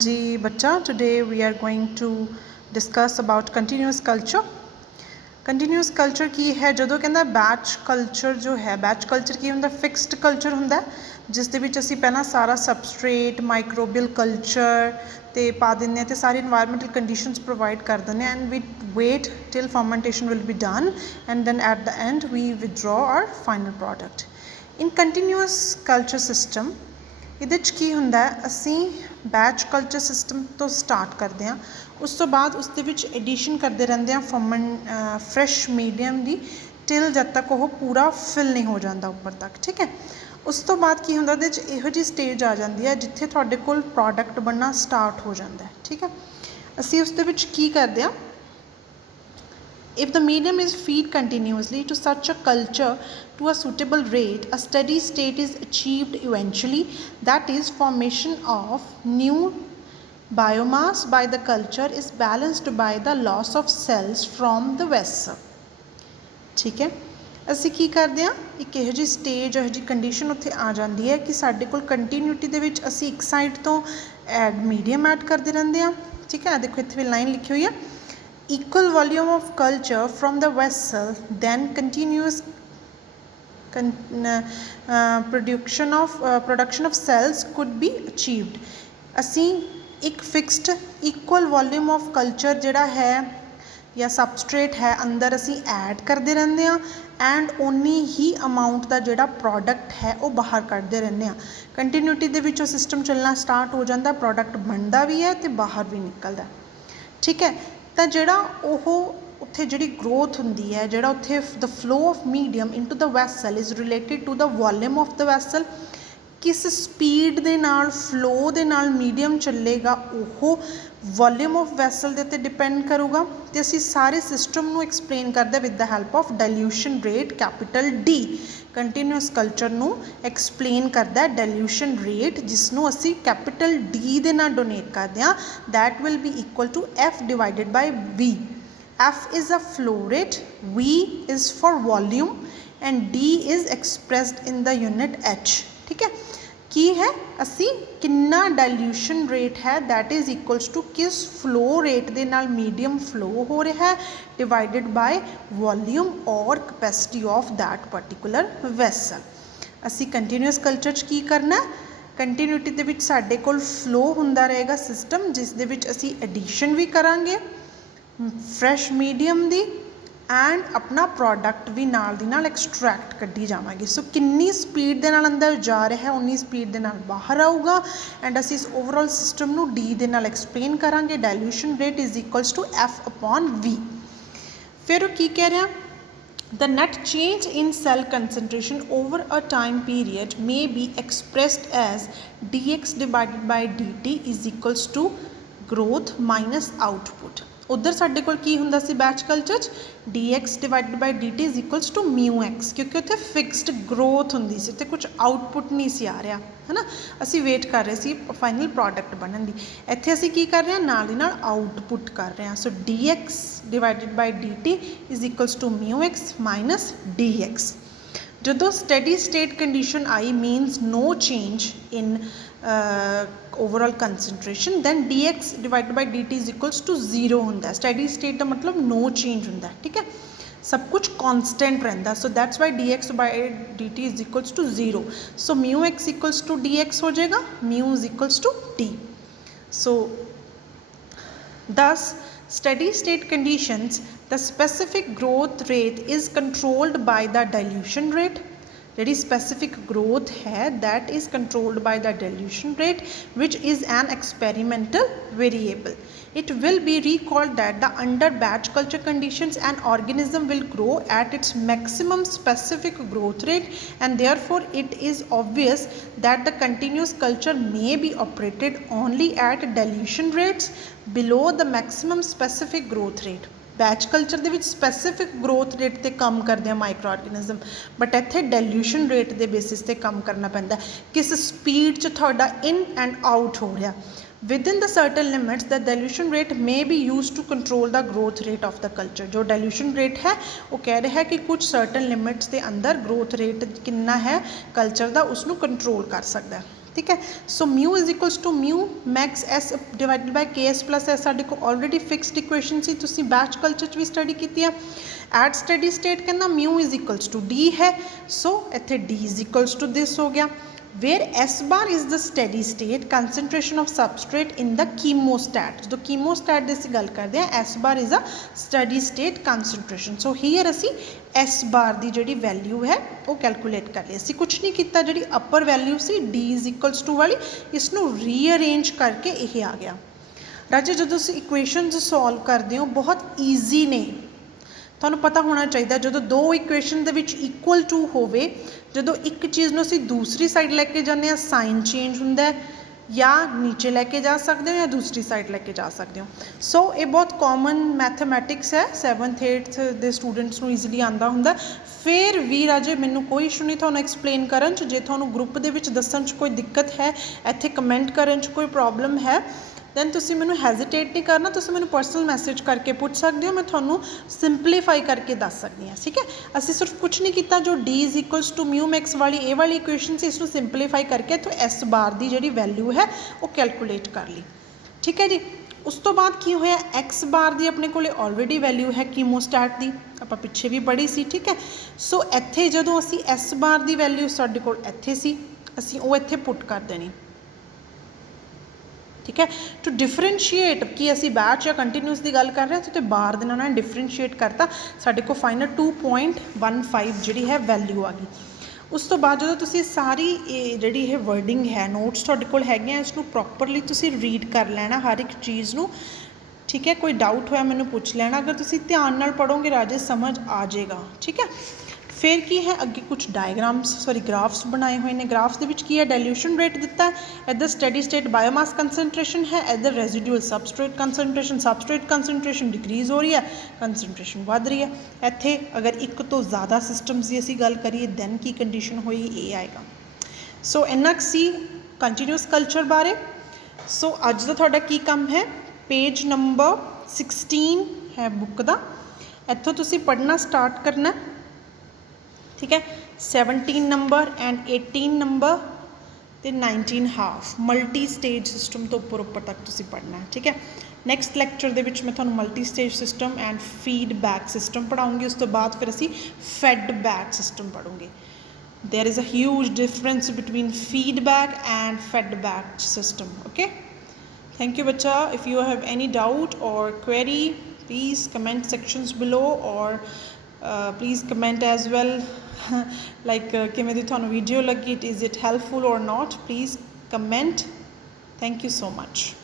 जी बच्चा, today we are going to discuss about continuous culture. Continuous culture की है ਜਦੋਂ ਕਹਿੰਦਾ बैच कल्चर जो है बैच कल्चर की ਹੁੰਦਾ ਫਿਕਸਡ ਕਲਚਰ ਹੁੰਦਾ ਜਿਸ ਦੇ ਵਿੱਚ ਅਸੀਂ ਪਹਿਲਾਂ ਸਾਰਾ ਸਬਸਟ੍ਰੇਟ ਮਾਈਕਰੋਬੀਅਲ ਕਲਚਰ ਤੇ ਪਾ ਦਿੰਦੇ ਹਾਂ ਤੇ ਸਾਰੀ এনवायरमेंटल ਕੰਡੀਸ਼ਨਸ ਪ੍ਰੋਵਾਈਡ ਕਰ ਦਿੰਦੇ ਹਾਂ and we wait till fermentation will be done and then at the end we withdraw our final product in continuous culture system ਇਹਦੇ 'ਚ ਕੀ ਹੁੰਦਾ ਅਸੀਂ बैच कल्चर सिस्टम तो स्टार्ट करते हैं उस तो बाद उस एडिशन करते रहते हैं फ्रैश मीडियम की टिल जब तक वो पूरा फिल नहीं हो जाता उपर तक ठीक है उस तो बाद की होंदा इहदे च इहो जी स्टेज आ जाती है जिथे तुहाडे कोल प्रोडक्ट बनना स्टार्ट हो जाता है ठीक है असी उस दे विच की करते हैं If the medium is feed continuously to such a culture to a suitable rate, a steady state is achieved eventually, that is, formation of new biomass by the culture is balanced by the loss of cells from the vessel. ठीक है ਅਸੀਂ ਕੀ ਕਰਦੇ ਹਾਂ ਇੱਕ ਇਹੋ ਜਿਹੀ stage ਇਹੋ ਜਿਹੀ ਕੰਡੀਸ਼ਨ ਉੱਥੇ ਆ ਜਾਂਦੀ ਹੈ ਕਿ ਸਾਡੇ ਕੋਲ ਕੰਟੀਨਿਊਟੀ ਦੇ ਵਿੱਚ ਅਸੀਂ ਇੱਕ ਸਾਈਡ ਤੋਂ ਮੀਡੀਅਮ ਐਡ ਕਰਦੇ ਰਹਿੰਦੇ ਹਾਂ ਠੀਕ ਹੈ ਦੇਖੋ ਇੱਥੇ ਵੀ ਲਾਈਨ ਲਿਖੀ ਹੋਈ ਹੈ equal volume of culture from the vessel then continuous production of cells could be achieved ਅਸੀਂ ਇੱਕ fixed equal volume of culture ਜਿਹੜਾ ਹੈ ਜਾਂ ਸਬਸਟ੍ਰੇਟ ਹੈ ਅੰਦਰ ਅਸੀਂ ਐਡ ਕਰਦੇ ਰਹਿੰਦੇ ਹਾਂ ਐਂਡ ਓਨੀ ਹੀ ਅਮਾਊਂਟ ਦਾ ਜਿਹੜਾ ਪ੍ਰੋਡਕਟ ਹੈ ਉਹ ਬਾਹਰ ਕੱਢਦੇ ਰਹਿੰਦੇ ਹਾਂ ਕੰਟੀਨਿਊਟੀ ਦੇ ਵਿੱਚ ਉਹ ਸਿਸਟਮ ਚੱਲਣਾ ਸਟਾਰਟ ਹੋ ਜਾਂਦਾ ਪ੍ਰੋਡਕਟ ਬਣਦਾ ਵੀ ਹੈ ਅਤੇ ਬਾਹਰ ਵੀ ਨਿਕਲਦਾ ਠੀਕ ਹੈ ਤਾਂ ਜਿਹੜਾ ਉਹ ਉੱਥੇ ਜਿਹੜੀ ਗਰੋਥ ਹੁੰਦੀ ਹੈ ਜਿਹੜਾ ਉੱਥੇ the flow of medium into the vessel is related to the volume of the vessel ਕਿਸ ਸਪੀਡ ਦੇ ਨਾਲ ਫਲੋ ਦੇ ਨਾਲ ਮੀਡੀਅਮ ਚੱਲੇਗਾ ਉਹ ਵੋਲਿਊਮ ਆਫ ਵੈਸਲ ਦੇ ਉੱਤੇ ਡਿਪੈਂਡ ਕਰੂਗਾ ਅਤੇ ਅਸੀਂ ਸਾਰੇ ਸਿਸਟਮ ਨੂੰ ਐਕਸਪਲੇਨ ਕਰਦੇ with the help of dilution rate capital D continuous culture ਨੂੰ ਐਕਸਪਲੇਨ ਕਰਦਾ ਡਾਇਲਿਊਸ਼ਨ ਰੇਟ ਜਿਸ ਨੂੰ ਅਸੀਂ ਕੈਪੀਟਲ ਡੀ ਦੇ ਨਾਲ ਡੋਨੇਟ ਕਰਦੇ ਹਾਂ that will be equal to F divided by V F is a flow rate V is for volume and D is expressed in the unit H ठीक है की है असी कितना डाइल्यूशन रेट है दैट इज़ इक्वल्स टू किस flow rate दे नाल मीडियम फ्लो हो रहा है डिवाइडेड बाय वॉल्यूम और capacity of that particular vessel असी कंटीन्यूअस कल्चर च की करना कंटीन्यूटी दे विच साडे कोल फ्लो हुंदा रहेगा सिस्टम जिस दे विच असी एडिशन भी करांगे फ्रैश मीडियम दी एंड अपना प्रोडक्ट भी नाल दी नाल एक्सट्रैक्ट कड्ढी जावांगे सो किन्नी स्पीड दे नाल अंदर जा रहा है उन्नी स्पीड दे नाल बाहर आऊगा एंड असी इस ओवरऑल सिस्टम नू डी दे नाल एक्सप्लेन करांगे dilution rate is equals to F upon V फिर वो की कह रहे हैं the net change in cell concentration over a time period may be expressed as D X divided by D T is equals to growth minus output उधर साढ़े कोल की हुंदा सी batch culture D X divided by D T is equals to mu x क्योंकि उत्थे fixed growth हुंदी सी ते कुछ आउटपुट नहीं सी आ रहा है ना असी वेट कर रहे सी फाइनल प्रोडक्ट बनन दी इत्थे असी की कर रहे हैं नाल ही नाल आउटपुट कर रहे हैं so D X divided by D T is equals to mu X minus D X ਜਦੋਂ ਸਟੈਡੀ ਸਟੇਟ ਕੰਡੀਸ਼ਨ ਆਈ means no change in overall concentration then D X divide by D T is equals to zero होंगे steady state का मतलब no change होंगे ठीक है सब कुछ कॉन्सटेंट रहा so that's why D X by D T is equals to zero so mu X equals to D X हो जाएगा mu is equals to T so this steady state conditions the specific growth rate is controlled by the dilution rate ਜਿਹੜੀ specific growth है that is controlled by the dilution rate which is an experimental variable it will be recalled that the under batch culture conditions an organism will grow at its maximum specific growth rate and therefore it is obvious that the continuous culture may be operated only at dilution rates below the maximum specific growth rate batch culture ਦੇ ਵਿੱਚ specific growth rate ਤੇ ਕੰਮ ਕਰਦੇ ਆ micro ਆਰਗੈਨਿਜ਼ਮ but ਇੱਥੇ ਡਾਇਲੂਸ਼ਨ rate ਦੇ basis ਤੇ ਕੰਮ ਕਰਨਾ ਪੈਂਦਾ ਕਿਸ ਸਪੀਡ 'ਚ ਤੁਹਾਡਾ ਇਨ ਐਂਡ ਆਊਟ ਹੋ ਰਿਹਾ within the certain limits the dilution rate may be used to control the growth rate of the culture जो dilution rate है वो कह रहा है कि कुछ certain limits के अंदर growth rate कितना है culture का उसनू control कर सकता है ठीक है। So mu is equals to mu max S divided by K S plus S साडे को ऑलरेडी फिक्सड इक्वेशन सी, तुसीं बैच कल्चर च भी स्टडी की है। एट स्टडी स्टेट कहना mu is equals to D है, सो इत्थे D is equals to this हो गया। Where S bar is the steady state concentration of substrate in the chemostat, जो कीमोस्टैट की असीं गल करते हैं S bar is a steady state concentration. So here असी एस बार की जी वैल्यू है वो कैलकुलेट कर ली, असी कुछ नहीं किया, जी upper value C D is equals to वाली इसनों रीअरेंज करके ये आ गया। राजे जो तुसीं इक्वेशनस सॉल्व करते हो बहुत ईजी ने, ਤੁਹਾਨੂੰ पता होना चाहिए जो दो इक्वेशन के इक्वल टू होवे, जो एक चीज़ में असीं दूसरी साइड लैके जाने साइन चेंज होंदा है, या नीचे लैके जा सकते हो या दूसरी साइड लैके जा सकते हो। सो ये बहुत कॉमन मैथमैटिक्स है, 7th 8th के स्टूडेंट्स को ईजिली आता होंदा। फिर भी राजे मैनू कोई इशू नहीं थानू एक्सप्लेन करन च, जे थानू ग्रुप दे विच दस्सण च कोई दिक्कत है, इत्थे कमेंट करन च कोई प्रॉब्लम है, दैन तुसीं मैनू हैजिटेट नहीं करना, तुसीं मैनू पर्सनल मैसेज करके पूछ सकते हो, मैं थानू सिंपलीफाई करके दस सकती हाँ। ठीक है, असीं सिर्फ कुछ नहीं किया, जो D is equals to mu max वाली ए वाली इक्वेशन से इसनू सिंपलीफाई करके तो एस बार की जी वैल्यू है वो कैलकुलेट कर ली। ठीक है जी, उस तो बाद की होया एक्स बार की अपने को ऑलरेडी वैल्यू है कीमोस्टैट की, आप पिछे भी पढ़ी सी। ठीक है, सो इत्थे जदों असीं एस बार की वैल्यू साडे कोल इत्थे सी, असीं वो इत्थे पुट कर देनी। ठीक है, टू डिफरेंशिएट कि असी बैच या कंटीन्यूस की गल कर रहे हैं तो बार दे नाल डिफरेंशिएट करता, साडे को फाइनल 2.15 जी है वैल्यू आ गई। उस तो बाद जो तुसी सारी जी है वर्डिंग है नोट्स तुहाडे कोल हैगे हैं, इसनूं प्रॉपरली तुसी रीड कर लेना हर एक चीज़ नूं। ठीक है, कोई डाउट होया मैनूं पुछ लेना, अगर तुसी ध्यान नाल पढ़ोगे राजे समझ आ जाएगा। ठीक है, फिर की है अगे कुछ डायग्राम्स ग्राफ्स बनाए हुए हैं। ग्राफ्स के की है डाइल्यूशन रेट दिता है, इधर स्टडी स्टेट बायोमास कंसनट्रेशन है, इधर रेजिडुअल सबस्ट्रेट कंसनट्रेशन डिक्रीज़ हो रही है, कंसनट्रेशन बढ़ रही है। इत्थे अगर एक तो ज़्यादा सिस्टम्स की असी गल करिए दैन की कंडीशन हुई ये आएगा। सो इन्ना सी कंटीन्यूस कल्चर बारे। सो अज का तुहाडा की काम है, पेज नंबर 16 है बुक का, इत्थों तुसी पढ़ना स्टार्ट करना। ठीक है, 17 नंबर एंड 18 नंबर तो 19 हाफ मल्टी स्टेज सिस्टम तो उपर तक तुसी पढ़ना है। ठीक है, नैक्सट लैक्चर दे विच मैं तुहानू multi stage system and feedback system पढ़ाऊँगी, उस तो बाद फिर असी फीडबैक सिस्टम पढ़ूँगे। There is a huge difference between feedback and feedback system. Okay, thank you बच्चा। If you have any doubt और query please comment sections below, और please comment as well like किवें दी तुहानू वीडियो लगी, is it helpful और not, please comment. Thank you so much.